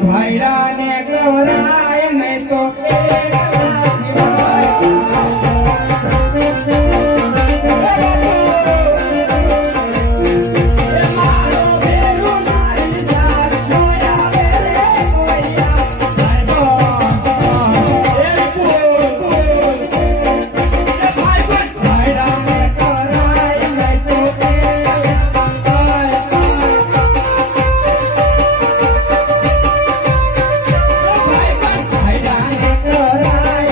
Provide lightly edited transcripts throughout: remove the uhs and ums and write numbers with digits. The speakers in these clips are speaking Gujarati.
ભાઈડા ને ગવરાય નહીં તો ભાઈડા ને ગવરાય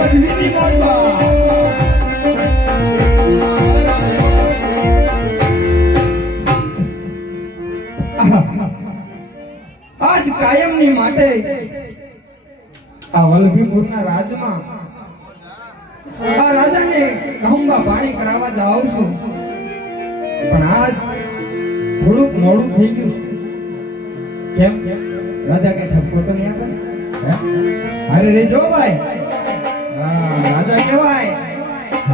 બધી મોટવા આજ કાયમની માટે આ વલ્લભીપુરના રાજમાં આ રાજાને કહુંબા પાણી કરાવવા જાઉં છું, પણ આજ થોડુંક મોડું થઈ ગયું છે. કેમ રાજા કે ઠપકો તો નહીં આપે? અરે રે જો ભાઈ, રાજા કેવાય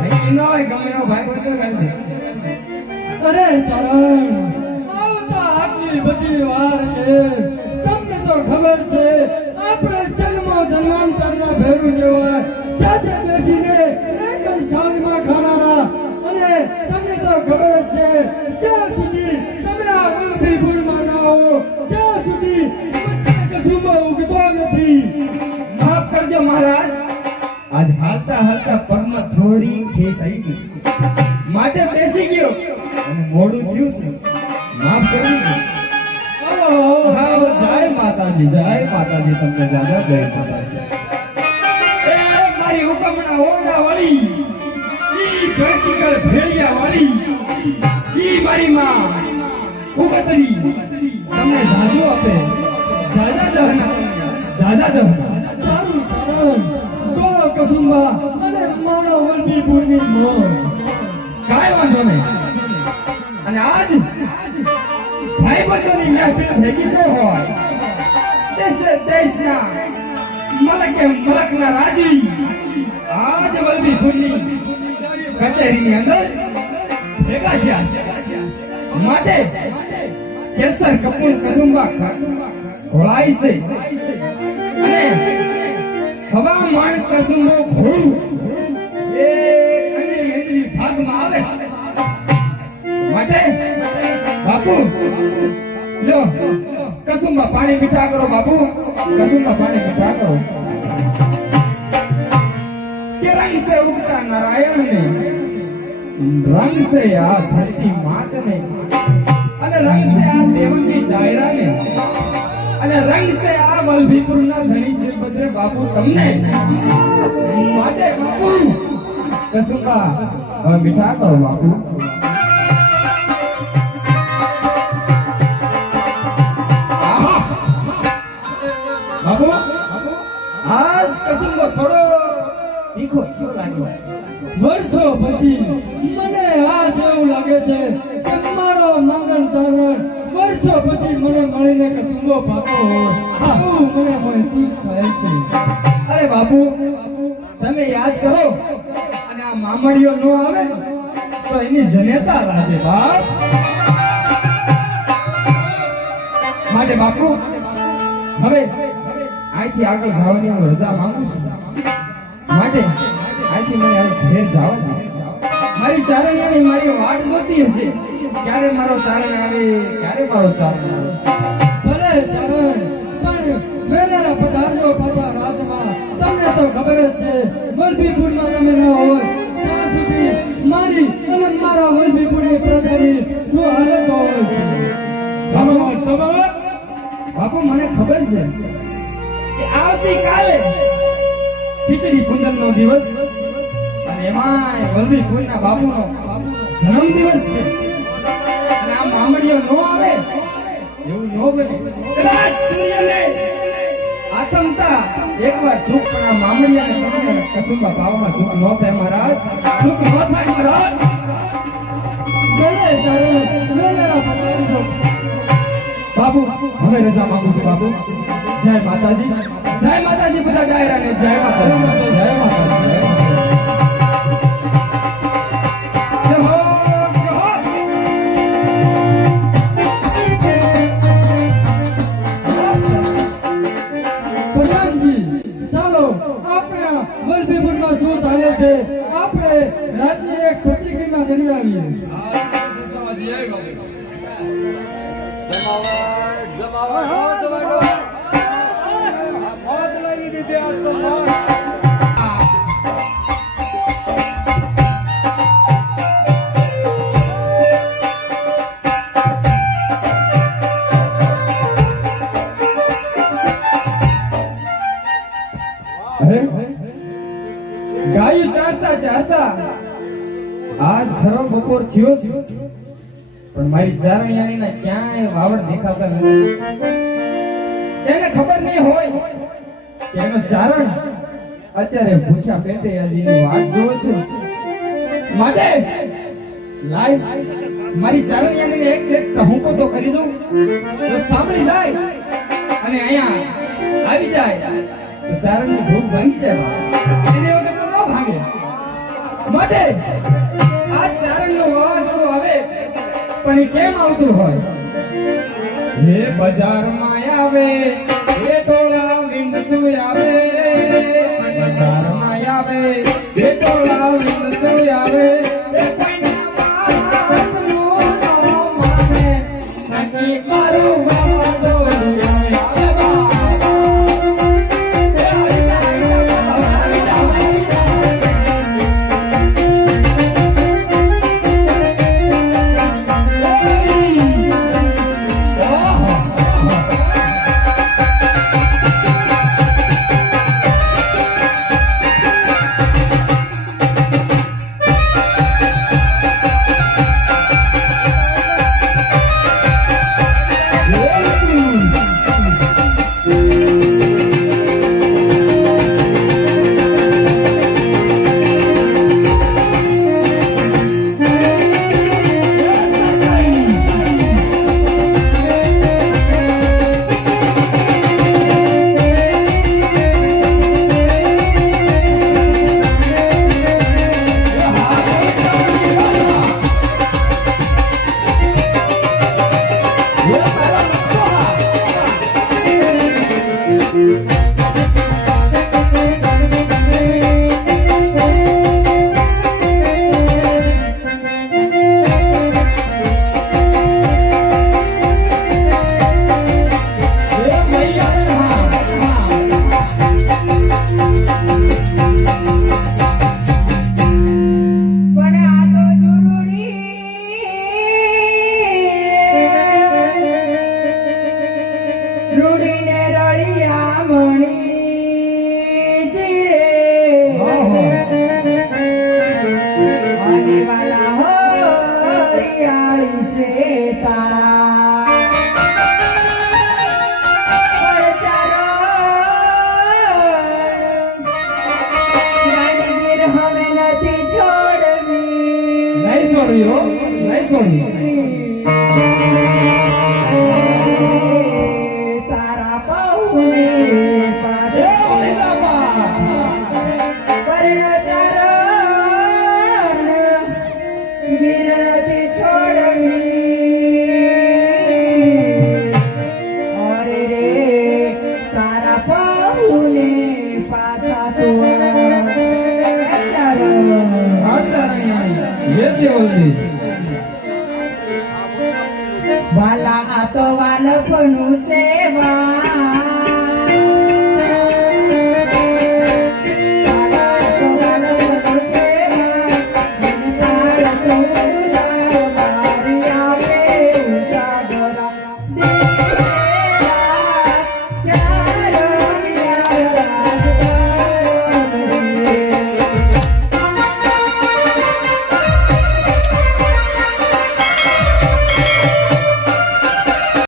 નક્કી ન હોય, ગમે એવો ભાઈ હોય તો કરી દે. અરે ચરણ, આવતા આટલી બધી વાર છે, તમને તો ખબર છે આપણે જન્માંતરના ભેરું જેવા સાથે બેસીને એક જ થાળીમાં ખાનારા, અને તમને તો ખબર જ છે જ્યાં સુધી તમે આ વલ્લભીપુરમાં ના આવો ત્યાં સુધી કસુંબો ઉગતો નથી. માફ કરજો મહારાજ, આજ હાલતા હાલતા પગમાં થોડી ઠેસ આવી ગઈ, માટે બેસી ગયો અને મોડું થયું છે. માફ કરજો. હા, જય માતાજી, જય માતાજી. તમને દાદા જય માતાજી. એ મારી હુકમના ઓરડા વાળી, ઈ પ્રેક્ટિકલ ભેળિયા વાળી, ઈ મારી માં ઉગતડી તમને જાજુ આપે. જાજા દહન, જાજા દહન. સારું ચરણ, ગોળો કસુંબા અને માનો વલ્લભીપુરની મોં. કાંઈ વાંધો નહીં. અને આજ ભાઈબંધોની મહેફિલ ભેગી ન હોય, દેશે દેશના મલકે મલકના રાજી આજ વલ્લભીપુરની કચેરીની અંદર ભેગા થયા છે. માટે કેસર કપૂર કસુંબા ઘોળાય છે અને હવા માણ કસુંબો ઘોડું એ અંજરી અંજરી ભાગમાં આવે છે. માટે બાપુ લો કસુંબા પાણી મીઠા કરો. બાપુ કસુંબા પાણી મીઠા કરો. કે રંગ સે ઉગતા નારાયણ ને, રંગ સે આ ધરતી માત ને, અને રંગ સે આ દેવની ડાયરા ને, અને રંગ સે આ વલ્લભીપુરના ધણી શિવભદ્રે બાપુ તમને. માટે બાપુ કસુંબા હવે મીઠા કરો. બાપુ બાપુ આજ કસુંબો થોડો તીખો તીખો લાગ્યો. વર્ષો પછી મને આ જેવું લાગે છે કે મારો મંગન ચરણ વર્ષો પછી મને મળીને કસુંબો પાકો હોય એવું મને મહેસૂસ થાય છે. અરે બાપુ તમે યાદ કરો, અને આ મામડીઓ નો આવે તો એની જનેતા રાજે બાપ. માટે બાપુ હવે અહીંથી આગળ જવાની હું રજા માંગુ છું. માટે અહીંથી મને હવે ઘેર જાવ. મારી ચારણિયાની મારી વાટ જોતી હશે, ક્યારે મારો ચારણ આવે, ક્યારે મારો ચારણ આવે. ભલે ચરણ, પણ વેલેરા પધારજો પાછા રાજમાં. તમને તો ખબર જ છે વલ્લભીપુરમાં તમે ન હોય ત્યાં સુધી મારી અને મારા વલ્લભીપુરની પ્રજાની શું હાલત હોય. બાપુ મને ખબર છે કે આવતીકાલે ખીચડી પૂજન નો દિવસ, અને એમાં વલ્લભીપુરના બાપુનો જન્મ દિવસ છે. અને આ મામડીઓ નો આવે એવું નો બને. કદાચ સૂર્યને આતમતા એકવાર ચૂક, પણ આ મામડીયાને તમને કસુંબા પાવામાં ચૂક ન થાય મહારાજ, ચૂક ન થાય મહારાજ. ભલે ચરણ, વેલેરા પધારજો. બાપુ હવે રજા માંગુ છું. બાપુ જય માતાજી, જય માતાજી. બધા ડાયરાને જય માતાજી, જય માતાજી, જય પ્રધાનજી, ચાલો આપણે વલ્લભીપુરમાં શું ચાલે છે આપણે રાજની એક પત્રિકામાં કરી આવીએ. હાર્યું ચારતા ચારતા આજ ખરો બપોર થયો છે, પણ મારી ચારણિયાની ના ક્યાંય વાવડ દેખાતા નથી. એને ખબર નહીં હોય કે એનો ચારણ અત્યારે ભૂખ્યા પેટે હજીની વાટ જોવે છે. માટે લાય મારી ચારણિયાને એક ટહુકો તો કરી દઉં, તો સાંભળી જાય અને અહીંયા આવી જાય તો ચારણની ભૂખ ભાંગી જાય. એને વગર તો ન ભાગે. માટે આ ચારણનો અવાજ તો આવે, પણ એ કેમ આવતું હોય? હે બજારમાં આવે, હે ટોળા વિંદતું આવે, બજારમાં આવે, હે ટોળા વિંદતું આવે, એ કોઈના વાતનું ન માને, નક્કી મારું વાતો આવે બાબા. તારા પૌને પાદે પરણચરણ ગિરતી છોડવી. અરે રે તારા પૌને પાછા તો વાલા આ તો વાલપનું છે વા